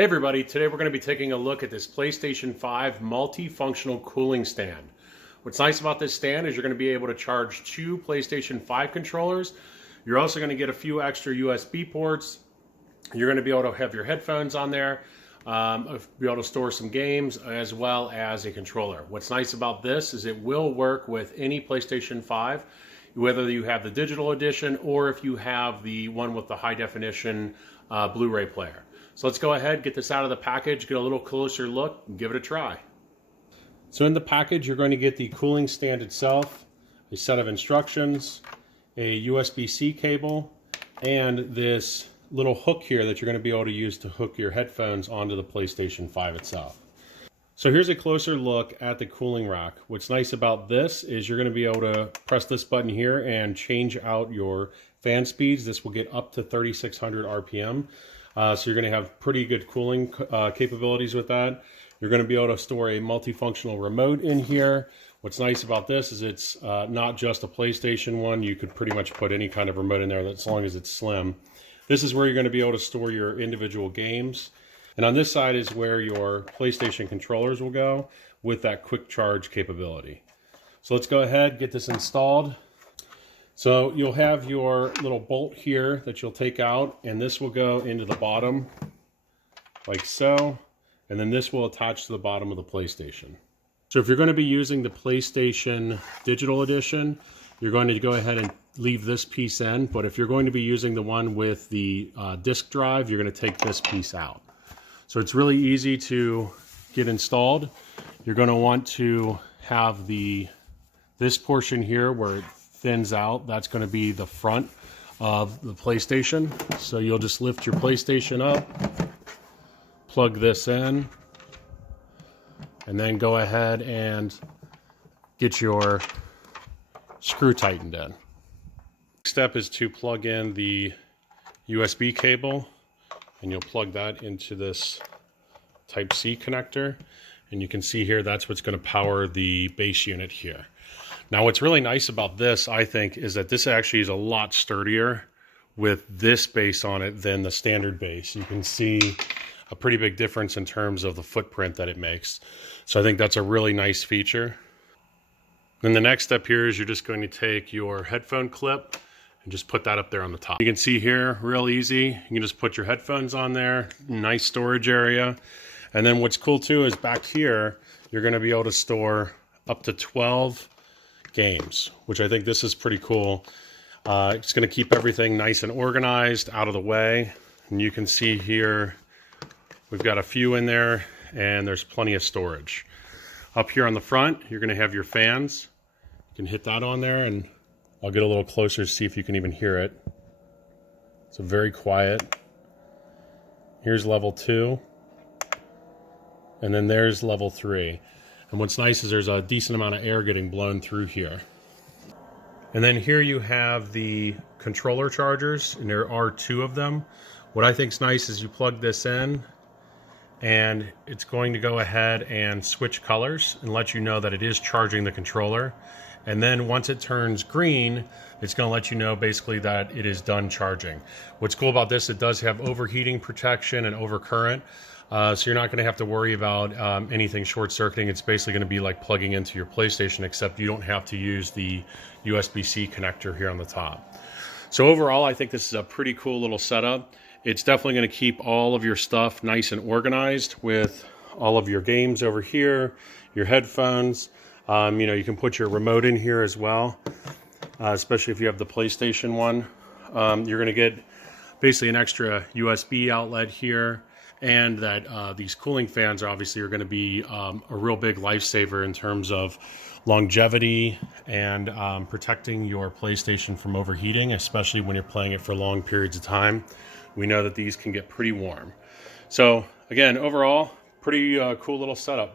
Hey everybody, today we're going to be taking a look at this PlayStation 5 multifunctional cooling stand. What's nice about this stand is you're going to be able to charge two PlayStation 5 controllers. You're also going to get a few extra USB ports. You're going to be able to have your headphones on there, be able to store some games as well as a controller. What's nice about this is it will work with any PlayStation 5, whether you have the digital edition or if you have the one with the high definition Blu-ray player. So let's go ahead, get this out of the package, get a little closer look, and give it a try. So in the package, you're going to get the cooling stand itself, a set of instructions, a USB-C cable, and this little hook here that you're going to be able to use to hook your headphones onto the PlayStation 5 itself. So here's a closer look at the cooling rack. What's nice about this is you're going to be able to press this button here and change out your fan speeds. This will get up to 3,600 RPM. So you're going to have pretty good cooling capabilities with that. You're going to be able to store a multifunctional remote in here. What's nice about this is it's not just a PlayStation one. You could pretty much put any kind of remote in there as long as it's slim. This is where you're going to be able to store your individual games. And on this side is where your PlayStation controllers will go with that quick charge capability. So let's go ahead, get this installed. So you'll have your little bolt here that you'll take out, and this will go into the bottom like so, and then this will attach to the bottom of the PlayStation. So if you're going to be using the PlayStation Digital Edition, you're going to go ahead and leave this piece in, but if you're going to be using the one with the disk drive, you're going to take this piece out. So it's really easy to get installed. You're going to want to have this portion here where it thins out. That's going to be the front of the PlayStation. So you'll just lift your PlayStation up, plug this in, and then go ahead and get your screw tightened in. Next step is to plug in the USB cable, and you'll plug that into this Type-C connector. And you can see here that's what's going to power the base unit here. Now what's really nice about this, I think, is that this actually is a lot sturdier with this base on it than the standard base. You can see a pretty big difference in terms of the footprint that it makes. So I think that's a really nice feature. Then the next step here is you're just going to take your headphone clip and just put that up there on the top. You can see here, real easy. You can just put your headphones on there, nice storage area. And then what's cool too is back here, you're going to be able to store up to 12 games, which I think this is pretty cool. It's going to keep everything nice and organized, out of the way. And you can see here, we've got a few in there, and there's plenty of storage. Up here on the front, you're going to have your fans. You can hit that on there, and I'll get a little closer to see if you can even hear it. It's very quiet. Here's level 2. And then there's level 3. And what's nice is there's a decent amount of air getting blown through here. And then here you have the controller chargers, and there are 2 of them. What I think is nice is you plug this in, and it's going to go ahead and switch colors and let you know that it is charging the controller. And then once it turns green, it's going to let you know basically that it is done charging. What's cool about this, it does have overheating protection and overcurrent. So you're not going to have to worry about anything short-circuiting. It's basically going to be like plugging into your PlayStation, except you don't have to use the USB-C connector here on the top. So overall, I think this is a pretty cool little setup. It's definitely going to keep all of your stuff nice and organized with all of your games over here, your headphones. You know, you can put your remote in here as well, especially if you have the PlayStation one. You're going to get basically an extra USB outlet here. And that these cooling fans are obviously going to be a real big lifesaver in terms of longevity and protecting your PlayStation from overheating, especially when you're playing it for long periods of time. We know that these can get pretty warm. So again, overall, pretty cool little setup.